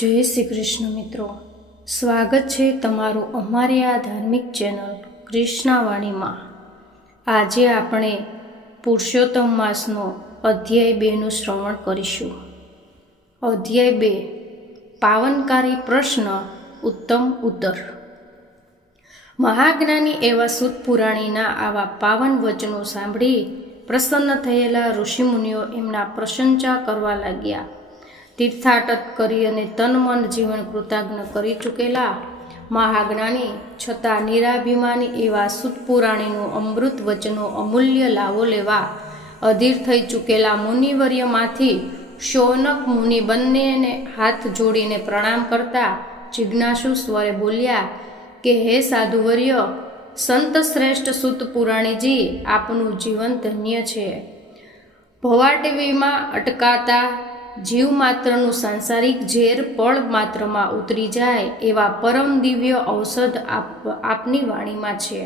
જય શ્રી કૃષ્ણ મિત્રો, સ્વાગત છે તમારું અમારી આ ધાર્મિક ચેનલ કૃષ્ણાવાણીમાં। આજે આપણે પુરુષોત્તમ માસનો અધ્યાય 2નું શ્રવણ કરીશું। અધ્યાય 2 પાવનકારી પ્રશ્ન ઉત્તમ ઉત્તર। મહાજ્ઞાની એવા સૂત પુરાણીના આવા પાવન વચનો સાંભળી પ્રસન્ન થયેલા ઋષિમુનિઓ એમના પ્રશંસા કરવા લાગ્યા। તીર્થાટન કરી અને તન મન જીવન કૃતજ્ઞ કરી ચૂકેલા મહાજ્ઞાની છતાં નિરાભિમાની એવા સૂત પુરાણીનું અમૃત વચનો અમૂલ્ય લાવો લેવા અધીર થઈ ચૂકેલા મુનિવર્યમાંથી શૌનક મુનિ બંનેને હાથ જોડીને પ્રણામ કરતા જિજ્ઞાસુ સ્વરે બોલ્યા કે હે સાધુવર્ય, સંત શ્રેષ્ઠ સૂત પુરાણીજી, આપનું જીવન ધન્ય છે। ભવાટવીમાં અટકાતા જીવ માત્રનું સાંસારિક ઝેર પળ માત્રમાં ઉતરી જાય એવા પરમ દિવ્ય ઔષધ આપની વાણીમાં છે।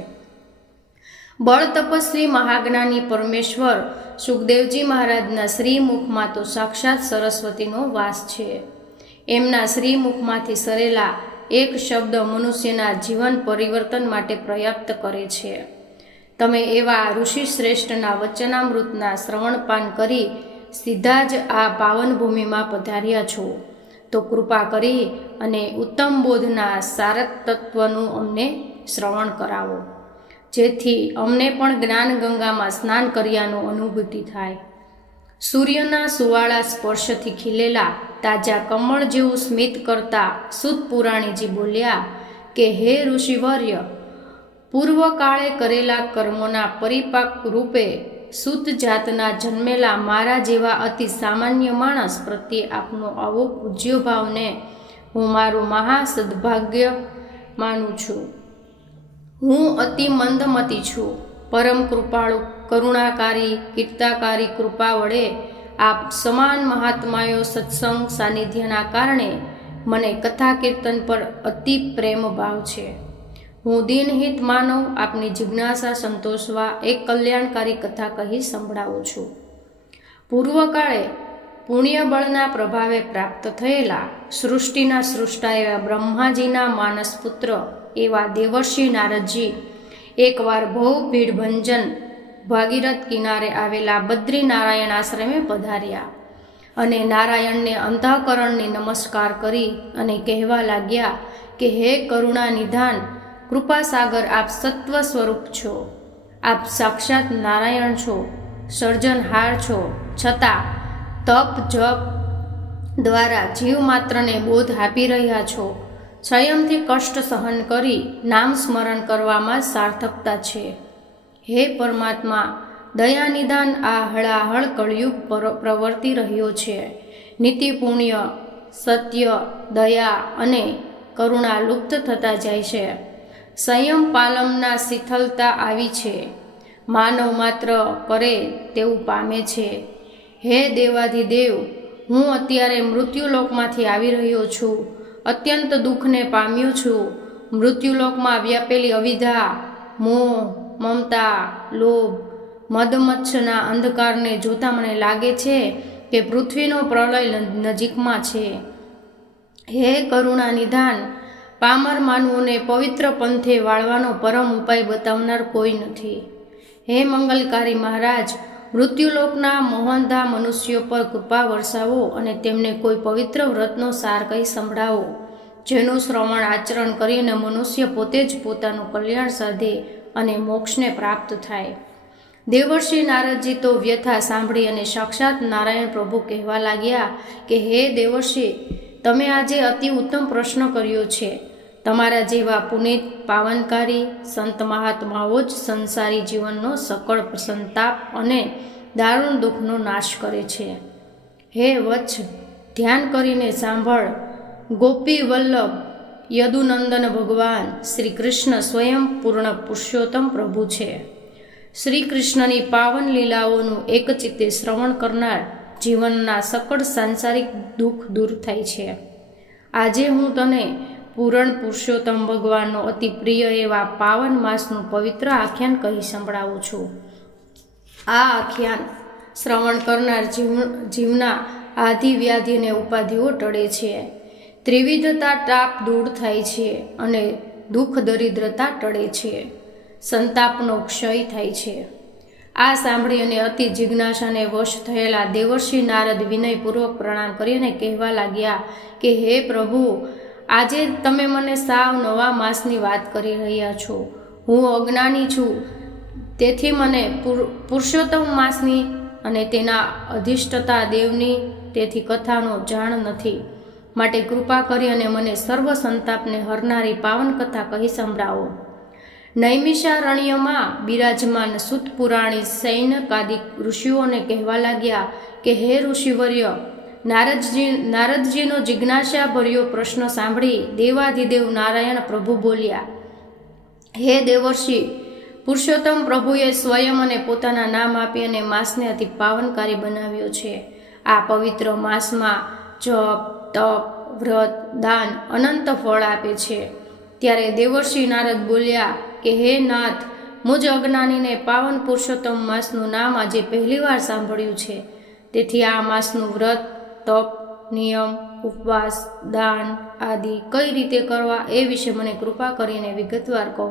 બળ તપસ્વી મહાજ્ઞાની પરમેશ્વર સુખદેવજી મહારાજના શ્રીમુખમાં તો સાક્ષાત સરસ્વતીનો વાસ છે। એમના શ્રીમુખમાંથી સરેલા એક શબ્દ મનુષ્યના જીવન પરિવર્તન માટે પર્યાપ્ત કરે છે। તમે એવા ઋષિ શ્રેષ્ઠના વચનામૃતના શ્રવણપાન કરી સીધા જ આ પાવન ભૂમિમાં પધાર્યા છો, તો કૃપા કરી અને ઉત્તમ બોધના સારક તત્વનું અમને શ્રવણ કરાવો, જેથી અમને પણ જ્ઞાન ગંગામાં સ્નાન કર્યાનો અનુભૂતિ થાય। સૂર્યના સુવાળા સ્પર્શથી ખીલેલા તાજા કમળ જેવું સ્મિત કરતા સૂત પુરાણીજી બોલ્યા કે હે ઋષિવર્ય, પૂર્વકાળે કરેલા કર્મોના પરિપાક રૂપે સૂત જાતના જન્મેલા મારા જેવા અતિ સામાન્ય માણસ પ્રત્યે આપનો આવો પૂજ્ય ભાવને હું મારું મહા સદભાગ્ય માનું છું। હું અતિ મંદમતી છું। પરમ કૃપાળુ, કરુણાકારી, કીર્તાકારી કૃપા વડે આપ સમાન મહાત્માઓ સત્સંગ સાનિધ્યના કારણે મને કથા કીર્તન પર અતિ પ્રેમ ભાવ છે। હું દિનહિત માનવ આપની જિજ્ઞાસા સંતોષવા એક કલ્યાણકારી કથા કહી સંભળાવું છું। પૂર્વકાળે પુણ્યબળના પ્રભાવે પ્રાપ્ત થયેલા સૃષ્ટિના સૃષ્ટા એવા બ્રહ્માજીના માનસપુત્ર એવા દેવર્ષિ નારદજી એકવાર બહુ ભીડભંજન ભાગીરથ કિનારે આવેલા બદ્રીનારાયણ આશ્રમે પધાર્યા અને નારાયણને અંતઃકરણને નમસ્કાર કરી અને કહેવા લાગ્યા કે હે કરુણા નિધાન, કૃપાસાગર, આપ સત્વ સ્વરૂપ છો, આપ સાક્ષાત નારાયણ છો, સર્જનહાર છો, છતાં તપ જપ દ્વારા જીવ માત્રને બોધ આપી રહ્યા છો। સંયમથી કષ્ટ સહન કરી નામ સ્મરણ કરવામાં સાર્થકતા છે। હે પરમાત્મા, દયાનિદાન, આ હળાહળ કળયુગ પ્રવર્તી રહ્યો છે। નીતિ, પુણ્ય, સત્ય, દયા અને કરુણા લુપ્ત થતા જાય છે। સંયમ પાલનના શિથલતા આવી છે। માનવ માત્ર કરે તેવું પામે છે। હે દેવાધિદેવ, હું અત્યારે મૃત્યુલોકમાંથી આવી રહ્યો છું। અત્યંત દુઃખને પામ્યો છું। મૃત્યુલોકમાં વ્યાપેલી અવિદ્યા, મોહ, મમતા, લોભ, મદમચ્છના અંધકારને જોતા મને લાગે છે કે પૃથ્વીનો પ્રલય નજીકમાં છે। હે કરુણા નિધાન, પામર માનવોને પવિત્ર પંથે વાળવાનો પરમ ઉપાય બતાવનાર કોઈ નથી। હે મંગલકારી મહારાજ, મૃત્યુલોકના મોહનધા મનુષ્યો પર કૃપા વરસાવો અને તેમને કોઈ પવિત્ર વ્રતનો સાર કહી સંભળાવો, જેનું શ્રવણ આચરણ કરીને મનુષ્ય પોતે જ પોતાનું કલ્યાણ સાધે અને મોક્ષને પ્રાપ્ત થાય। દેવર્ષિ નારદજી તો વ્યથા સાંભળી અને સાક્ષાત નારાયણ પ્રભુ કહેવા લાગ્યા કે હે દેવર્ષિ, તમે આજે અતિ ઉત્તમ પ્રશ્ન કર્યો છે। તમારા જેવા પુનિત પાવનકારી સંત મહાત્માઓ જ સંસારી જીવનનો સકળ સંતાપ અને દારૂણ દુઃખનો નાશ કરે છે। હે વત્સ, ધ્યાન કરીને સાંભળ। ગોપી વલ્લભ યદુનંદન ભગવાન શ્રી કૃષ્ણ સ્વયં પૂર્ણ પુરુષોત્તમ પ્રભુ છે। શ્રી કૃષ્ણની પાવન લીલાઓનું એકચિત્તે શ્રવણ કરનાર જીવનના સકળ સાંસારિક દુઃખ દૂર થાય છે। આજે હું તને પૂરણ પુરુષોત્તમ ભગવાનનો અતિ પ્રિય એવા પાવન માસનું પવિત્ર આખ્યાન કહી સંભળાવું છું। આ આખ્યાન શ્રવણ કરનાર જીવના આધિ વ્યાધિ અને ઉપાધિઓ ટળે છે। ત્રિવિધતા તાપ દૂર થાય છે અને દુઃખ દરિદ્રતા ટળે છે, સંતાપનો ક્ષય થાય છે. આ સાંભળી અને અતિ જિજ્ઞાસાને વશ થયેલા દેવર્ષિ નારદ વિનયપૂર્વક પ્રણામ કરીને કહેવા લાગ્યા કે હે પ્રભુ, આજે તમે મને સાવ નવા માસની વાત કરી રહ્યા છો. હું અજ્ઞાની છું, તેથી મને પુરુષોત્તમ માસની અને તેના અધિષ્ઠતા દેવની તેથી કથાનો જાણ નથી. માટે કૃપા કરી અને મને સર્વ સંતાપને હરનારી પાવન કથા કહી સંભળાવો. નૈમિષારણ્યમાં બિરાજમાન સુત પુરાણી સૈનકાદિક ઋષિઓને કહેવા લાગ્યા કે હે ઋષિવર્ય, નારદજીનો જિજ્ઞાસાભર્યો પ્રશ્ન સાંભળી દેવાધિદેવ નારાયણ પ્રભુ બોલ્યા, હે દેવર્ષિ, પુરુષોત્તમ પ્રભુએ સ્વયં અને પોતાના નામ આપી અને માસને અતિ પાવનકારી બનાવ્યો છે. આ પવિત્ર માસમાં જપ, તપ, વ્રત, દાન અનંત ફળ આપે છે. ત્યારે દેવર્ષિ નારદ બોલ્યા કે હે નાથ, મુજ અજ્ઞાનીને પાવન પુરુષોત્તમ માસનું નામ આજે પહેલીવાર સાંભળ્યું છે. તેથી આ માસનું વ્રત, તપ, નિયમ, ઉપવાસ, દાન આદિ કઈ રીતે કરવા એ વિશે મને કૃપા કરીને વિગતવાર કહો.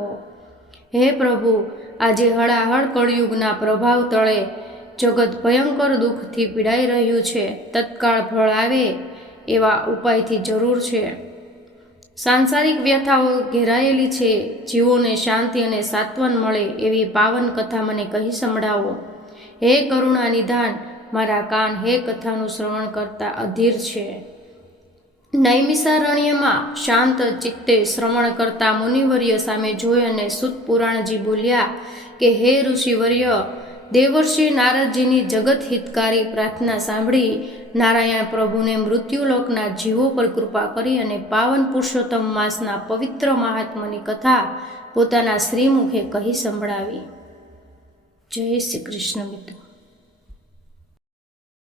હે પ્રભુ, આજે હળાહળ કળયુગના પ્રભાવ તળે જગત ભયંકર દુઃખથી પીડાઈ રહ્યું છે. તત્કાળ ફળ આવે એવા ઉપાયથી જરૂર છે. સાંસારિક વ્યથાઓ ઘેરાયેલી છે. જીવોને શાંતિ અને સાંત્વન મળે એવી પાવન કથા મને કહી સંભળાવો. હે કરુણા નિધાન, મારા કાન હે કથાનું શ્રવણ કરતા અધીર છે. નૈમિષારણ્યમાં શાંત ચિત્તે શ્રવણ કરતા મુનિવર્ય સામે જોઈ અને સુત પુરાણજી બોલ્યા કે હે ઋષિવર્ય, દેવર્ષિ નારદજીની જગત હિતકારી પ્રાર્થના સાંભળી નારાયણ પ્રભુને મૃત્યુલોકના જીવો પર કૃપા કરી અને પાવન પુરુષોત્તમ માસના પવિત્ર મહાત્માની કથા પોતાના શ્રીમુખે કહી સંભળાવી. જય શ્રી કૃષ્ણ મિત્રો.